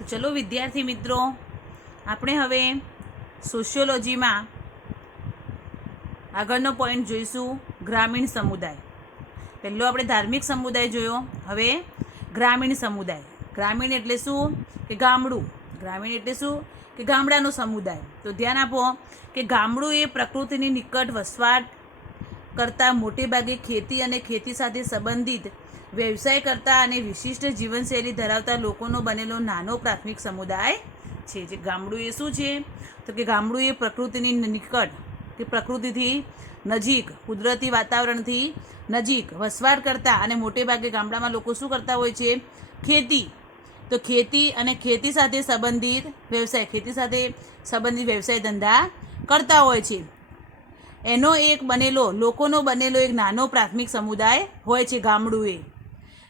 તો ચલો વિદ્યાર્થી મિત્રો, આપણે હવે સોશિયોલોજીમાં આગળનો પોઈન્ટ જોઈશું, ગ્રામીણ સમુદાય. પહેલો આપણે ધાર્મિક સમુદાય જોયો, હવે ગ્રામીણ સમુદાય. ગ્રામીણ એટલે શું કે ગામડું. ગ્રામીણ એટલે શું કે ગામડાનો સમુદાય. તો ધ્યાન આપો કે ગામડું એ પ્રકૃતિની નિકટ વસવાટ કરતાં મોટે ભાગે ખેતી અને ખેતી સાથે સંબંધિત વ્યવસાય કરતા અને વિશિષ્ટ જીવનશૈલી ધરાવતા લોકોનો બનેલો નાનો પ્રાથમિક સમુદાય છે. જે ગામડું એ શું છે તો કે ગામડું એ પ્રકૃતિની નિકટ કે પ્રકૃતિથી નજીક, કુદરતી વાતાવરણથી નજીક વસવાટ કરતા અને મોટે ભાગે ગામડામાં લોકો શું કરતા હોય છે? ખેતી. તો ખેતી અને ખેતી સાથે સંબંધિત વ્યવસાય, ખેતી સાથે સંબંધિત વ્યવસાય ધંધા કરતા હોય છે. એનો એક બનેલો લોકોનો બનેલો એક નાનો પ્રાથમિક સમુદાય હોય છે ગામડું એ,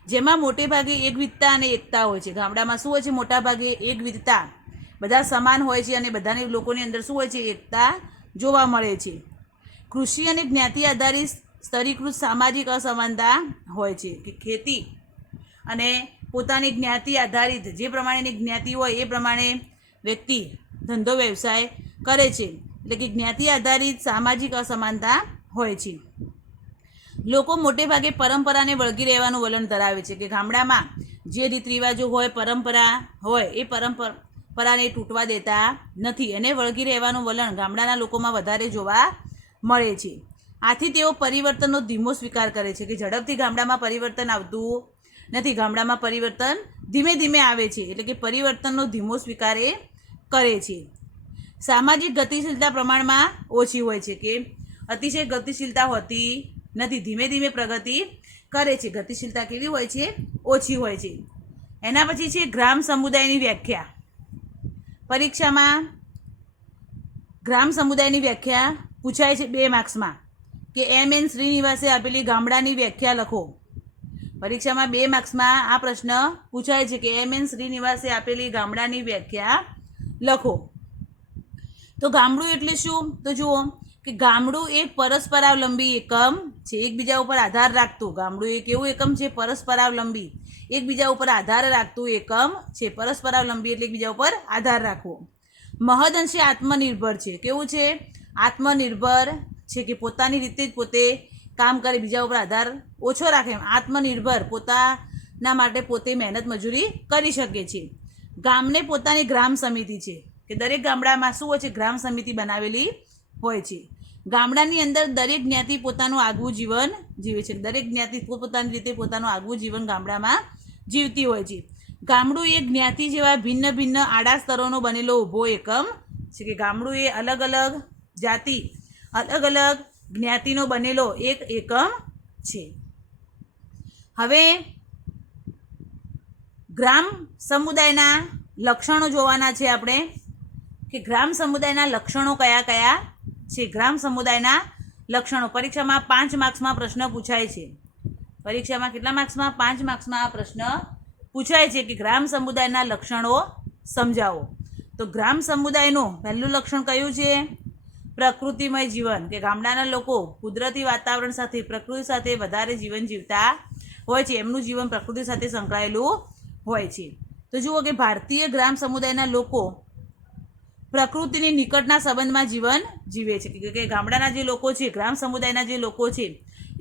જેમાં મોટે ભાગે એકવિધતા અને એકતા હોય છે. ગામડામાં શું હોય છે? મોટા ભાગે એકવિધતા, બધા સમાન હોય છે અને બધાની લોકોની અંદર શું હોય છે? એકતા જોવા મળે છે. કૃષિ અને જ્ઞાતિ આધારિત સ્તરીકૃત સામાજિક અસમાનતા હોય છે કે ખેતી અને પોતાની જ્ઞાતિ આધારિત જે પ્રમાણેની જ્ઞાતિ હોય એ પ્રમાણે વ્યક્તિ ધંધો વ્યવસાય કરે છે. એટલે કે જ્ઞાતિ આધારિત સામાજિક અસમાનતા હોય છે. લોકો મોટે ભાગે પરંપરાને વળગી રહેવાનું વલણ ધરાવે છે કે ગામડામાં જે રીત રિવાજો હોય, પરંપરા હોય, એ પરંપરાને તૂટવા દેતા નથી. એને વળગી રહેવાનું વલણ ગામડાના લોકોમાં વધારે જોવા મળે છે. આથી તેઓ પરિવર્તનનો ધીમો સ્વીકાર કરે છે કે ઝડપથી ગામડામાં પરિવર્તન આવતું નથી. ગામડામાં પરિવર્તન ધીમે ધીમે આવે છે, એટલે કે પરિવર્તનનો ધીમો સ્વીકાર એ કરે છે. સામાજિક ગતિશીલતા પ્રમાણમાં ઓછી હોય છે કે અતિશય ગતિશીલતા હોતી નથી, ધીમે ધીમે પ્રગતિ કરે છે. ગતિશીલતા કેવી હોય છે? ઓછી હોય છે. એના પછી છે ગ્રામ સમુદાયની વ્યાખ્યા. પરીક્ષામાં ગ્રામ સમુદાયની વ્યાખ્યા પૂછાય છે 2 માર્ક્સમાં કે M.N. શ્રીનિવાસે આપેલી ગામડાની વ્યાખ્યા લખો. પરીક્ષામાં 2 માર્ક્સમાં આ પ્રશ્ન પૂછાય છે કે M.N. શ્રીનિવાસે આપેલી ગામડાની વ્યાખ્યા લખો. તો ગામડું એટલે શું? તો જુઓ કે ગામડું એક પરસ્પરાવલંબી એકમ છે, એકબીજા ઉપર આધાર રાખતું. ગામડું એક એવું એકમ છે પરસ્પરાવલંબી, એકબીજા ઉપર આધાર રાખતું એકમ છે. પરસ્પરાવલંબી એટલે એકબીજા ઉપર આધાર રાખવો. મહદઅંશે આત્મનિર્ભર છે. કેવું છે? આત્મનિર્ભર છે કે પોતાની રીતે જ પોતે કામ કરે, બીજા ઉપર આધાર ઓછો રાખે. આત્મનિર્ભર, પોતાના માટે પોતે મહેનત મજૂરી કરી શકે છે. ગામને પોતાની ગ્રામ સમિતિ છે કે દરેક ગામડામાં શું હોય છે? ગ્રામ સમિતિ બનાવેલી હોય છે. ગામડાની અંદર દરેક જ્ઞાતિ પોતાનું આગવું જીવન જીવે છે. દરેક જ્ઞાતિ પોતપોતાની રીતે પોતાનું આગવું જીવન ગામડામાં જીવતી હોય છે. ગામડું એ જ્ઞાતિ જેવા ભિન્ન ભિન્ન આડા સ્તરોનો બનેલો ઊભો એકમ છે કે ગામડું એ અલગ અલગ જાતિ, અલગ અલગ જ્ઞાતિનો બનેલો એક એકમ છે. હવે ગ્રામ સમુદાયના લક્ષણો જોવાના છે આપણે કે ગ્રામ સમુદાયના લક્ષણો કયા કયા છે. ગ્રામ સમુદાયના લક્ષણો પરીક્ષામાં 5 માર્ક્સમાં પ્રશ્ન પૂછાય છે. પરીક્ષામાં કેટલા માર્ક્સમાં? 5 માર્ક્સમાં આ પ્રશ્ન પૂછાય છે કે ગ્રામ સમુદાયના લક્ષણો સમજાવો. તો ગ્રામ સમુદાયનું પહેલું લક્ષણ કયું છે? પ્રકૃતિમય જીવન, કે ગામડાના લોકો કુદરતી વાતાવરણ સાથે, પ્રકૃતિ સાથે વધારે જીવન જીવતા હોય છે. એમનું જીવન પ્રકૃતિ સાથે સંકળાયેલું હોય છે. તો જુઓ કે ભારતીય ગ્રામ સમુદાયના લોકો પ્રકૃતિની નિકટના સંબંધમાં જીવન જીવે છે કે ગામડાના જે લોકો છે, ગ્રામ સમુદાયના જે લોકો છે,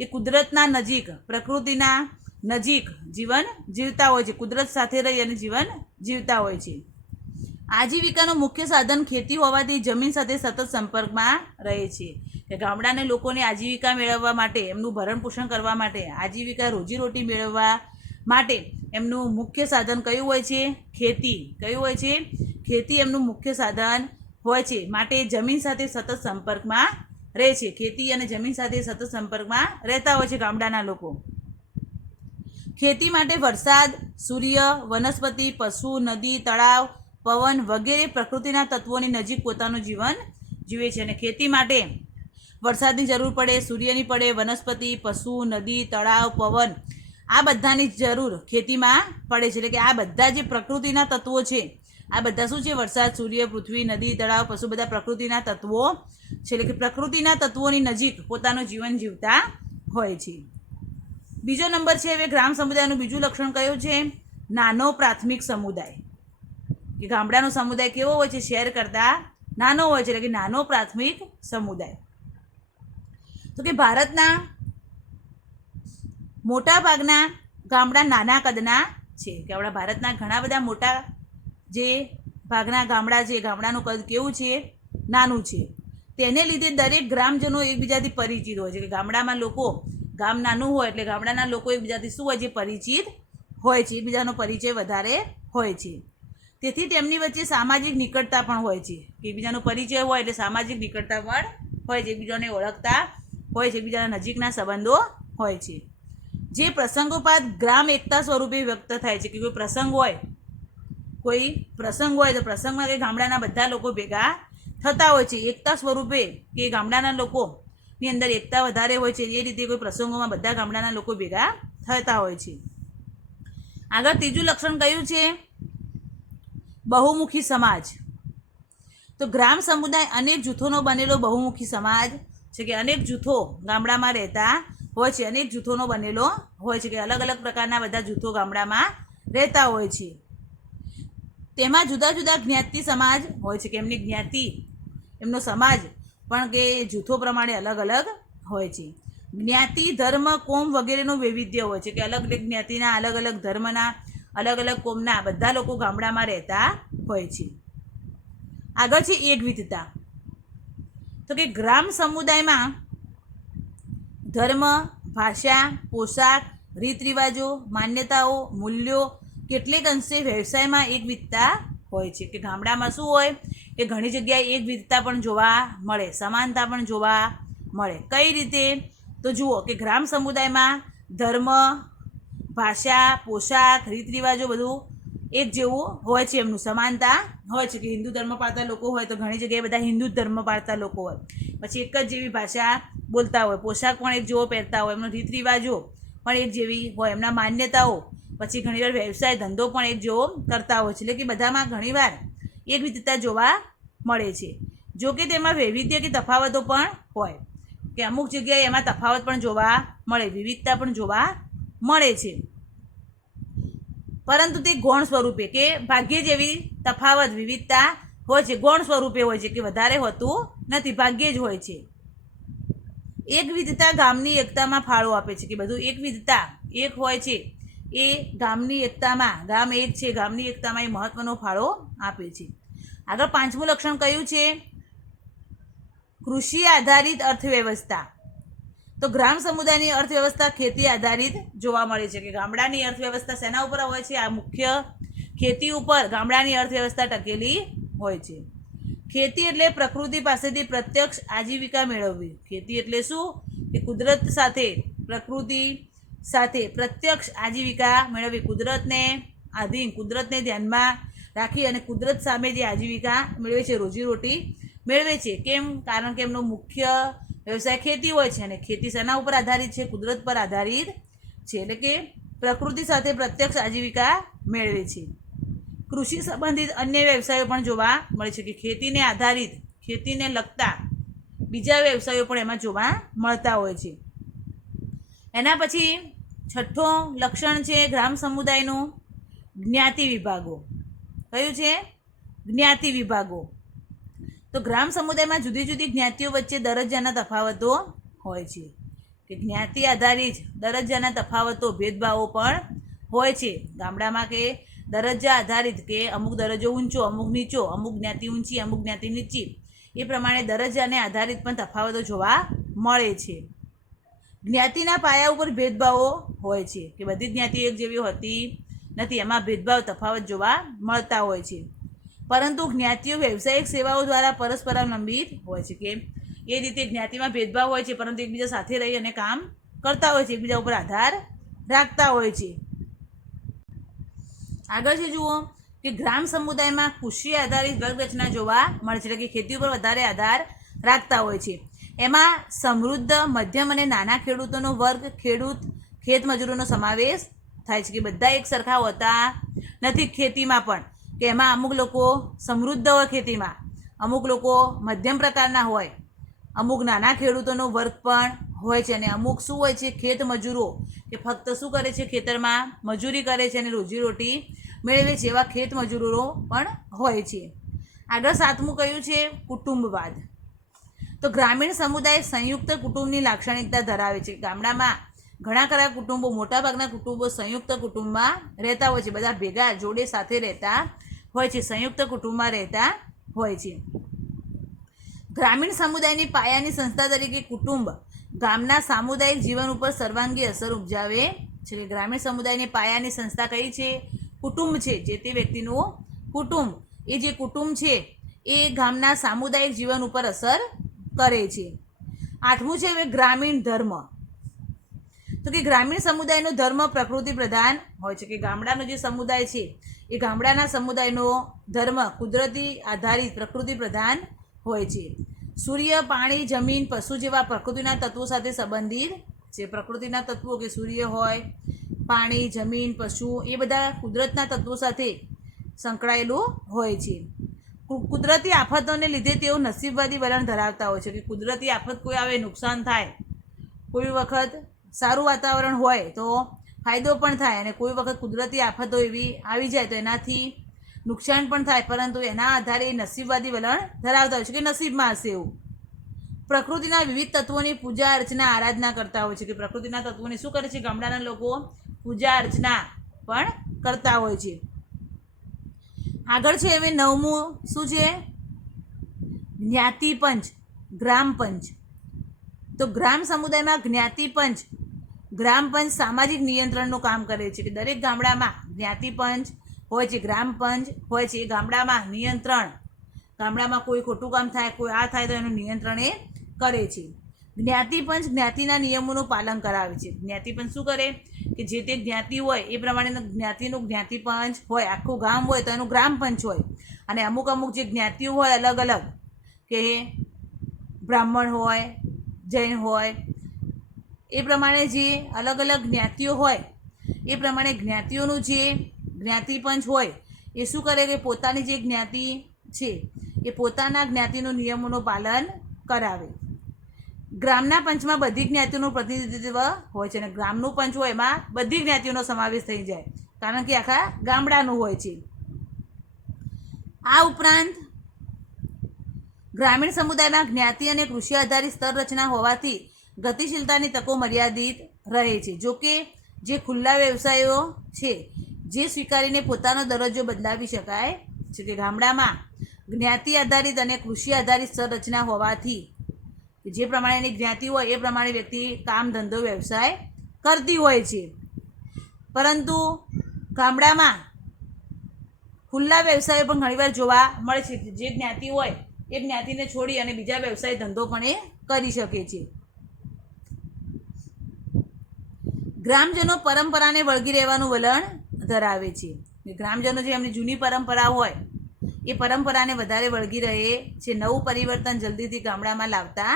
એ કુદરતના નજીક, પ્રકૃતિના નજીક જીવન જીવતા હોય છે. કુદરત સાથે રહી અને જીવન જીવતા હોય છે. આજીવિકાનું મુખ્ય સાધન ખેતી હોવાથી જમીન સાથે સતત સંપર્કમાં રહે છે કે ગામડાના લોકોને આજીવિકા મેળવવા માટે, એમનું ભરણ પોષણ કરવા માટે, આજીવિકા રોજીરોટી મેળવવા માટે એમનું મુખ્ય સાધન કયું હોય છે? ખેતી. કયું હોય છે? ખેતી એમનું મુખ્ય સાધન હોય છે. માટે જમીન સાથે સતત સંપર્કમાં રહે છે. ખેતી અને જમીન સાથે સતત સંપર્કમાં રહેતા હોય છે ગામડાના લોકો. ખેતી માટે વરસાદ, સૂર્ય, વનસ્પતિ, પશુ, નદી, તળાવ, પવન વગેરે પ્રકૃતિના તત્વોની નજીક પોતાનું જીવન જીવે છે. અને ખેતી માટે વરસાદની જરૂર પડે, સૂર્યની પડે, વનસ્પતિ, પશુ, નદી, તળાવ, પવન, આ બધાની જરૂર ખેતીમાં પડે છે. એટલે કે આ બધા જે પ્રકૃતિના તત્વો છે, આ બધા શું છે? વરસાદ, સૂર્ય, પૃથ્વી, નદી, તળાવ, પશુ, બધા પ્રકૃતિના તત્વો છે. એટલે કે પ્રકૃતિના તત્વોની નજીક પોતાનું જીવન જીવતા હોય છે. બીજો નંબર છે હવે ગ્રામ સમુદાયનું બીજું લક્ષણ કયું છે? નાનો પ્રાથમિક સમુદાય. કે ગામડાનો સમુદાય કેવો હોય છે? શહેર કરતાં નાનો હોય છે, એટલે કે નાનો પ્રાથમિક સમુદાય. તો કે ભારતના મોટા ભાગના ગામડા નાના કદના છે, કે આપણા ભારતના ઘણા બધા મોટા જે ભાગના ગામડા છે, ગામડાનું કદ કેવું છે? નાનું છે. તેને લીધે દરેક ગ્રામજનો એકબીજાથી પરિચિત હોય છે, કે ગામડામાં લોકો, ગામ નાનું હોય એટલે ગામડાના લોકો એકબીજાથી શું હોય છે? પરિચિત હોય છે, એકબીજાનો પરિચય વધારે હોય છે. તેથી તેમની વચ્ચે સામાજિક નિકટતા પણ હોય છે, કે એકબીજાનો પરિચય હોય એટલે સામાજિક નિકટતા પણ હોય છે, એકબીજાને ઓળખતા હોય છે, એકબીજાના નજીકના સંબંધો હોય છે. જે પ્રસંગોપાત ગ્રામ એકતા સ્વરૂપે વ્યક્ત થાય છે, કે કોઈ પ્રસંગ હોય તો પ્રસંગમાં કે ગામડાના બધા લોકો ભેગા થતા હોય છે એકતા સ્વરૂપે, કે ગામડાના લોકોની અંદર એકતા વધારે હોય છે, એ રીતે કોઈ પ્રસંગોમાં બધા ગામડાના લોકો ભેગા થતા હોય છે. આગળ ત્રીજું લક્ષણ કયું છે? બહુમુખી સમાજ. તો ગ્રામ સમુદાય અનેક જૂથોનો બનેલો બહુમુખી સમાજ છે, કે અનેક જૂથો ગામડામાં રહેતા હોય છે, અનેક જૂથોનો બનેલો હોય છે, કે અલગ અલગ પ્રકારના બધા જૂથો ગામડામાં રહેતા હોય છે. તેમાં જુદા જુદા જ્ઞાતિ સમાજ હોય છે, કે એમની જ્ઞાતિ, એમનો સમાજ પણ કે જૂથો પ્રમાણે અલગ અલગ હોય છે. જ્ઞાતિ, ધર્મ, કોમ વગેરેનું વૈવિધ્ય હોય છે, કે અલગ અલગ જ્ઞાતિના, અલગ અલગ ધર્મના, અલગ અલગ કોમના બધા લોકો ગામડામાં રહેતા હોય છે. આગળ છે એકવિધતા. તો કે ગ્રામ સમુદાયમાં ધર્મ, ભાષા, પોશાક, રીત રિવાજો, માન્યતાઓ, મૂલ્યો, કેટલેક અંશે વ્યવસાયમાં એકવિધતા હોય છે, કે ગામડામાં શું હોય? કે ઘણી જગ્યાએ એકવિધતા પણ જોવા મળે, સમાનતા પણ જોવા મળે. કઈ રીતે? તો જુઓ કે ગ્રામ સમુદાયમાં ધર્મ, ભાષા, પોશાક, રીત રિવાજો બધું એક જેવું હોય છે, એમનું સમાનતા હોય છે, કે હિન્દુ ધર્મ પાળતા લોકો હોય તો ઘણી જગ્યાએ બધા હિન્દુ ધર્મ પાળતા લોકો હોય, પછી એક જ જેવી ભાષા બોલતા હોય, પોશાક પણ એક જેવો પહેરતા હોય, એમનો રીત રિવાજો પણ એક જેવી હોય, એમના માન્યતાઓ, પછી ઘણીવાર વ્યવસાય ધંધો પણ એક જેવો કરતા હોય છે, એટલે કે બધામાં ઘણીવાર એકવિધતા જોવા મળે છે. જો કે તેમાં વૈવિધ્ય કે તફાવતો પણ હોય, કે અમુક જગ્યાએ એમાં તફાવત પણ જોવા મળે, વિવિધતા પણ જોવા મળે છે, પરંતુ તે ગૌણ સ્વરૂપે, કે ભાગ્યે જ એવી તફાવત વિવિધતા હોય છે, ગૌણ સ્વરૂપે હોય છે, કે વધારે હોતું નથી, ભાગ્યે જ હોય છે. એકવિધતા ગામની એકતામાં ફાળો આપે છે, કે બધું એકવિધતા એક હોય છે, એ ગામની એકતામાં, ગામ એક છે, ગામની એકતામાં એ મહત્વનો ફાળો આપે છે. આગળ પાંચમું લક્ષણ કયું છે? કૃષિ આધારિત અર્થવ્યવસ્થા. તો ગ્રામ સમુદાયની અર્થવ્યવસ્થા ખેતી આધારિત જોવા મળે છે, કે ગામડાની અર્થવ્યવસ્થા શેના ઉપર હોય છે? આ મુખ્ય ખેતી ઉપર ગામડાની અર્થવ્યવસ્થા ટકેલી હોય છે. ખેતી એટલે પ્રકૃતિ પાસેથી પ્રત્યક્ષ આજીવિકા મેળવવી. ખેતી એટલે શું? કે કુદરત સાથે, પ્રકૃતિ સાથે પ્રત્યક્ષ આજીવિકા મેળવવી, કુદરતને આધીન, કુદરતને ધ્યાનમાં રાખી અને કુદરત સામે જે આજીવિકા મેળવે છે, રોજીરોટી મેળવે છે. કેમ? કારણ કે એમનો મુખ્ય વ્યવસાય ખેતી હોય છે, અને ખેતી શેના ઉપર આધારિત છે? કુદરત પર આધારિત છે, એટલે કે પ્રકૃતિ સાથે પ્રત્યક્ષ આજીવિકા મેળવે છે. કૃષિ સંબંધિત અન્ય વ્યવસાયો પણ જોવા મળે છે, કે ખેતીને આધારિત, ખેતીને લગતા બીજા વ્યવસાયો પણ એમાં જોવા મળતા હોય છે. એના પછી છઠ્ઠો લક્ષણ છે ગ્રામ સમુદાયનું જ્ઞાતિ વિભાગો. કયું છે? જ્ઞાતિ વિભાગો. તો ગ્રામ સમુદાયમાં જુદી જુદી જ્ઞાતિઓ વચ્ચે દરજ્જાના તફાવતો હોય છે, કે જ્ઞાતિ આધારિત દરજ્જાના તફાવતો, ભેદભાવો પણ હોય છે. ગામડામાં કે દરજ્જા આધારિત, કે અમુક દરજ્જો ઊંચો, અમુક નીચો, અમુક જ્ઞાતિ ઊંચી, અમુક જ્ઞાતિ નીચી, એ પ્રમાણે દરજ્જાને આધારિત પણ તફાવતો જોવા મળે છે. જ્ઞાતિના પાયા ઉપર ભેદભાવો હોય છે, કે બધી જ્ઞાતિ એક જેવી હોતી નથી, એમાં ભેદભાવ તફાવત જોવા મળતા હોય છે. પરંતુ જ્ઞાતિઓ વ્યવસાયિક સેવાઓ દ્વારા પરસ્પરાવલંબિત હોય છે, કે એ રીતે જ્ઞાતિમાં ભેદભાવ હોય છે, પરંતુ એકબીજા સાથે રહી અને કામ કરતા હોય છે, એકબીજા ઉપર આધાર રાખતા હોય છે. આગળ છે જુઓ કે ગ્રામ સમુદાયમાં કૃષિ આધારિત વર્ગરચના જોવા મળે છે, એટલે કે ખેતી ઉપર વધારે આધાર રાખતા હોય છે. એમાં સમૃદ્ધ, મધ્યમ અને નાના ખેડૂતોનો વર્ગ, ખેત મજૂરોનો સમાવેશ થાય છે, કે બધા એક સરખા હોતા નથી ખેતીમાં પણ, કે એમાં અમુક લોકો સમૃદ્ધ હોય ખેતીમાં, અમુક લોકો મધ્યમ પ્રકારના હોય, અમુક નાના ખેડૂતોનો વર્ગ પણ હોય છે, અને અમુક શું હોય છે? ખેત મજૂરો, કે ફક્ત શું કરે છે? ખેતરમાં મજૂરી કરે છે અને રોજીરોટી મેળવે છે એવા ખેત મજૂરો પણ હોય છે. આગળ 7મું કયું છે? કુટુંબવાદ. તો ગ્રામીણ સમુદાય સંયુક્ત કુટુંબની લાક્ષણિકતા ધરાવે છે. ગામડામાં ઘણા ખરા કુટુંબો, મોટાભાગના કુટુંબો સંયુક્ત કુટુંબમાં રહેતા હોય છે. બધા ભેગા જોડે સાથે રહેતા હોય છે, સંયુક્ત કુટુંબમાં રહેતા હોય છે. ગ્રામીણ સમુદાયની પાયાની સંસ્થા તરીકે કુટુંબ ગામના સામુદાયિક જીવન ઉપર સર્વાંગી અસર ઉપજાવે છે. કે ગ્રામીણ સમુદાયની પાયાની સંસ્થા કઈ છે? કુટુંબ છે. જે તે વ્યક્તિનું કુટુંબ, એ જે કુટુંબ છે એ ગામના સામુદાયિક જીવન ઉપર અસર કરે છે. 8મું છે હવે ગ્રામીણ ધર્મ. તો કે ગ્રામીણ સમુદાયનો ધર્મ પ્રકૃતિ પ્રધાન હોય છે. કે ગામડાનો જે સમુદાય છે એ ગામડાના સમુદાયનો ધર્મ કુદરતી આધારિત પ્રકૃતિ પ્રધાન હોય છે. સૂર્ય, પાણી, જમીન, પશુ જેવા પ્રકૃતિના તત્વો સાથે સંબંધિત છે. પ્રકૃતિના તત્વો કે સૂર્ય હોય, પાણી, જમીન, પશુ, એ બધા કુદરતના તત્વો સાથે સંકળાયેલું હોય છે. કુદરતી આફતોને લીધે તેઓ નસીબવાદી વલણ ધરાવતા હોય છે. કે કુદરતી આફત કોઈ આવે, નુકસાન થાય, કોઈ વખત સારું વાતાવરણ હોય તો ફાયદો પણ થાય, અને કોઈ વખત કુદરતી આફતો એવી આવી જાય તો એનાથી નુકસાન પણ થાય, પરંતુ એના આધારે નસીબવાદી વલણ ધરાવતા હોય છે. કે નસીબમાં હશે એવું. પ્રકૃતિના વિવિધ તત્વોની પૂજા અર્ચના આરાધના કરતા હોય છે. કે પ્રકૃતિના તત્વોની શું કરે છે? ગામડાના લોકો પૂજા અર્ચના પણ કરતા હોય છે. આગળ છે હવે 9મું શું છે? જ્ઞાતિ પંચ, ગ્રામ પંચ. તો ગ્રામ સમુદાયમાં જ્ઞાતિ પંચ, ગ્રામ પંચ સામાજિક નિયંત્રણનું કામ કરે છે. કે દરેક ગામડામાં જ્ઞાતિ પંચ હોય છે, ગ્રામ પંચ હોય છે. એ ગામડામાં નિયંત્રણ, ગામડામાં કોઈ ખોટું કામ થાય, કોઈ આ થાય તો એનું નિયંત્રણ એ કરે છે. જ્ઞાતિ પંચ જ્ઞાતિના નિયમોનું પાલન કરાવે છે. જ્ઞાતિ પંચ શું કરે? કે જે તે જ્ઞાતિ હોય એ પ્રમાણેનું જ્ઞાતિનું જ્ઞાતિ પંચ હોય. આખું ગામ હોય તો એનું ગ્રામ પંચ હોય, અને અમુક અમુક જે જ્ઞાતિઓ હોય અલગ અલગ, કે બ્રાહ્મણ હોય, જૈન હોય, એ પ્રમાણે જે અલગ અલગ જ્ઞાતિઓ હોય એ પ્રમાણે જ્ઞાતિઓનું જે જ્ઞાતિ પંચ હોય એ શું કરે? કે પોતાની જે જ્ઞાતિ છે એ પોતાના જ્ઞાતિનું નિયમોનું પાલન કરાવે. ગ્રામના પંચમાં બધી જ્ઞાતિઓનું પ્રતિનિધિત્વ હોય છે. અને ગ્રામનું પંચ હોય એમાં બધી જ્ઞાતિઓનો સમાવેશ થઈ જાય, કારણ કે આખા ગામડાનું હોય છે. આ ઉપરાંત ગ્રામીણ સમુદાયમાં જ્ઞાતિ અને કૃષિ આધારિત સ્તર રચના હોવાથી ગતિશીલતાની તકો મર્યાદિત રહે છે. જોકે જે ખુલ્લા વ્યવસાયો છે જે સ્વીકારીને પોતાનો દરજ્જો બદલાવી શકાય છે. કે ગામડામાં જ્ઞાતિ આધારિત અને કૃષિ આધારિત સ્તર રચના હોવાથી જે પ્રમાણેની જ્ઞાતિ હોય એ પ્રમાણે વ્યક્તિ કામ, ધંધો, વ્યવસાય કરતી હોય છે. પરંતુ ગામડામાં ખુલ્લા વ્યવસાયો પણ ઘણીવાર જોવા મળે છે. જે જ્ઞાતિ હોય એ જ્ઞાતિને છોડી અને બીજા વ્યવસાય, ધંધો પણ એ કરી શકે છે. ગ્રામજનો પરંપરાને વળગી રહેવાનું વલણ ધરાવે છે. ગ્રામજનો જે એમની જૂની પરંપરા હોય એ પરંપરાને વધારે વળગી રહે છે. નવું પરિવર્તન જલ્દીથી ગામડામાં લાવતા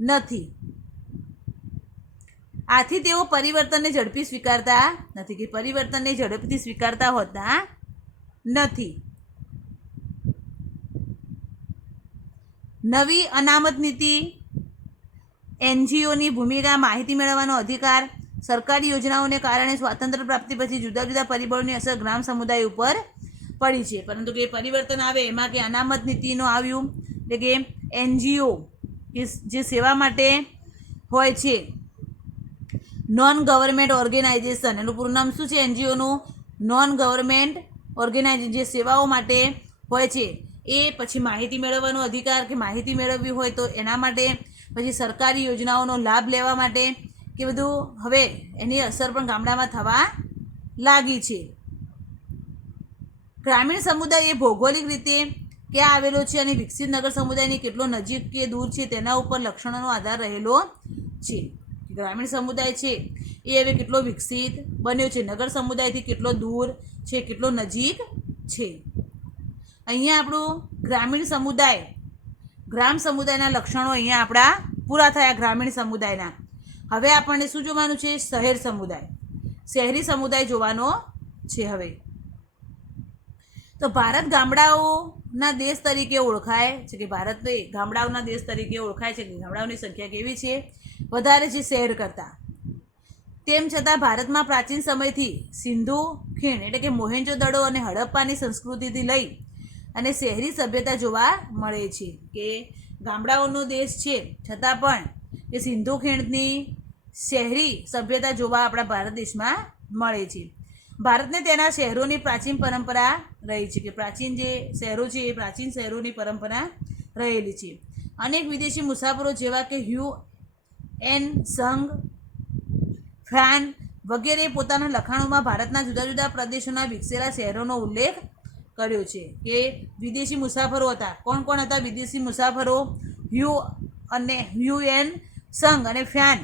નથી. આથી તેઓ પરિવર્તનને ઝડપી સ્વીકારતા નથી. કે પરિવર્તનને ઝડપથી સ્વીકારતા હોતા નથી. નવી અનામત નીતિ, NGOની ભૂમિકા, માહિતી મેળવવાનો અધિકાર, સરકારી યોજનાઓને કારણે સ્વાતંત્ર્ય પ્રાપ્તિ પછી જુદા જુદા પરિબળોની અસર ગ્રામ સમુદાય ઉપર પડી છે. પરંતુ કે પરિવર્તન આવે એમાં કે અનામત નીતિનું આવ્યું, એટલે કે NGO જે સેવા માટે હોય છે, નોન ગવર્મેન્ટ ઓર્ગેનાઇઝેશન, એનું પૂરું નામ શું છે? NGOનું નોન ગવર્મેન્ટ ઓર્ગેનાઇઝેશન, જે સેવાઓ માટે હોય છે. એ પછી માહિતી મેળવવાનો અધિકાર, કે માહિતી મેળવવી હોય તો એના માટે, પછી સરકારી યોજનાઓનો લાભ લેવા માટે, કે બધું હવે એની અસર પણ ગામડામાં થવા લાગી છે. ગ્રામીણ સમુદાય એ ભૌગોલિક રીતે ક્યાં આવેલો છે અને વિકસિત નગર સમુદાયની કેટલો નજીક કે દૂર છે તેના ઉપર લક્ષણોનો આધાર રહેલો છે. ગ્રામીણ સમુદાય છે એ હવે કેટલો વિકસિત બન્યો છે, નગર સમુદાયથી કેટલો દૂર છે, કેટલો નજીક છે. અહીંયા આપણું ગ્રામીણ સમુદાય, ગ્રામ સમુદાયના લક્ષણો અહીંયા આપણા પૂરા થયા ગ્રામીણ સમુદાયના. હવે આપણને શું જોવાનું છે? શહેર સમુદાય, શહેરી સમુદાય જોવાનો છે. હવે તો ભારત ગામડાઓના દેશ તરીકે ઓળખાય છે. કે ભારત ગામડાઓના દેશ તરીકે ઓળખાય છે. કે ગામડાઓની સંખ્યા કેવી છે? વધારે છે શહેર કરતાં. તેમ છતાં ભારતમાં પ્રાચીન સમયથી સિંધુ ખીણ એટલે કે મોહેંજો-દડો અને હડપ્પાની સંસ્કૃતિથી લઈ અને શહેરી સભ્યતા જોવા મળે છે કે ગામડાઓનો દેશ છે છતાં પણ કે સિંધુ ખીણની શહેરી સભ્યતા જોવા આપણા ભારત દેશમાં મળે છે. ભારતને તેના શહેરોની પ્રાચીન પરંપરા રહી છે કે પ્રાચીન જે શહેરો છે એ પ્રાચીન શહેરોની પરંપરા રહેલી છે. અનેક વિદેશી મુસાફરો જેવા કે હ્યુ એન સંગ, ફ્રાન વગેરે પોતાના લખાણોમાં ભારતના જુદા જુદા પ્રદેશોના વિકસેલા શહેરોનો ઉલ્લેખ કર્યો છે કે વિદેશી મુસાફરો હતા. કોણ કોણ હતા વિદેશી મુસાફરો? હ્યુ એન સંગ અને ફ્રાન,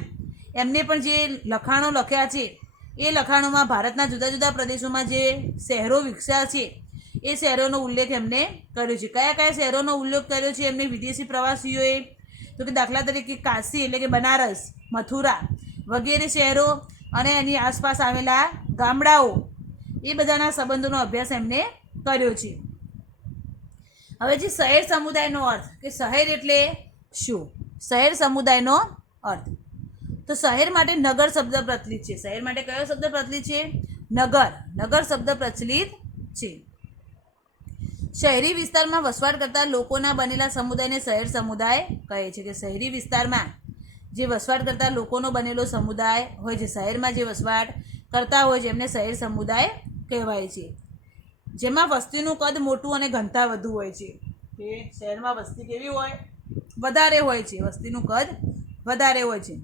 એમને પણ જે લખાણો લખ્યા છે એ લખાણોમાં ભારતના જુદા જુદા પ્રદેશોમાં જે શહેરો વિકસ્યા છે એ શહેરોનો ઉલ્લેખ એમને કર્યો છે. કયા કયા શહેરોનો ઉલ્લેખ કર્યો છે એમને વિદેશી પ્રવાસીઓએ? તો કે દાખલા તરીકે કાશી એટલે કે બનારસ, મથુરા વગેરે શહેરો અને એની આસપાસ આવેલા ગામડાઓ, એ બધાના સંબંધોનો અભ્યાસ એમને કર્યો છે. હવે જે શહેર સમુદાયનો અર્થ કે શહેર એટલે શું? શહેર સમુદાયનો અર્થ તો શહેર માટે નગર શબ્દ પ્રચલિત છે. શહેર માટે કયો શબ્દ પ્રચલિત છે? નગર. નગર શબ્દ પ્રચલિત છે. શહેરી વિસ્તારમાં વસવાટ કરતા લોકોના બનેલા સમુદાયને શહેર સમુદાય કહે છે કે શહેરી વિસ્તારમાં જે વસવાટ કરતા લોકોનો બનેલો સમુદાય હોય છે, શહેરમાં જે વસવાટ કરતા હોય છે એમને શહેર સમુદાય કહેવાય છે. જેમાં વસ્તીનું કદ મોટું અને ઘનતા વધુ હોય છે કે શહેરમાં વસ્તી કેવી હોય? વધારે હોય છે. વસ્તીનું કદ વધારે હોય છે.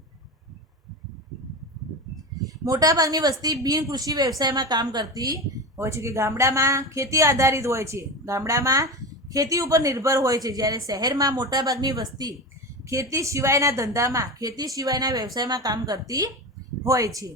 મોટાભાગની વસ્તી બિન કૃષિ વ્યવસાયમાં કામ કરતી હોય છે કે ગામડામાં ખેતી આધારિત હોય છે. ગામડામાં ખેતી ઉપર નિર્ભર હોય છે, જ્યારે શહેરમાં મોટાભાગની વસ્તી ખેતી સિવાયના ધંધામાં, ખેતી સિવાયના વ્યવસાયમાં કામ કરતી હોય છે.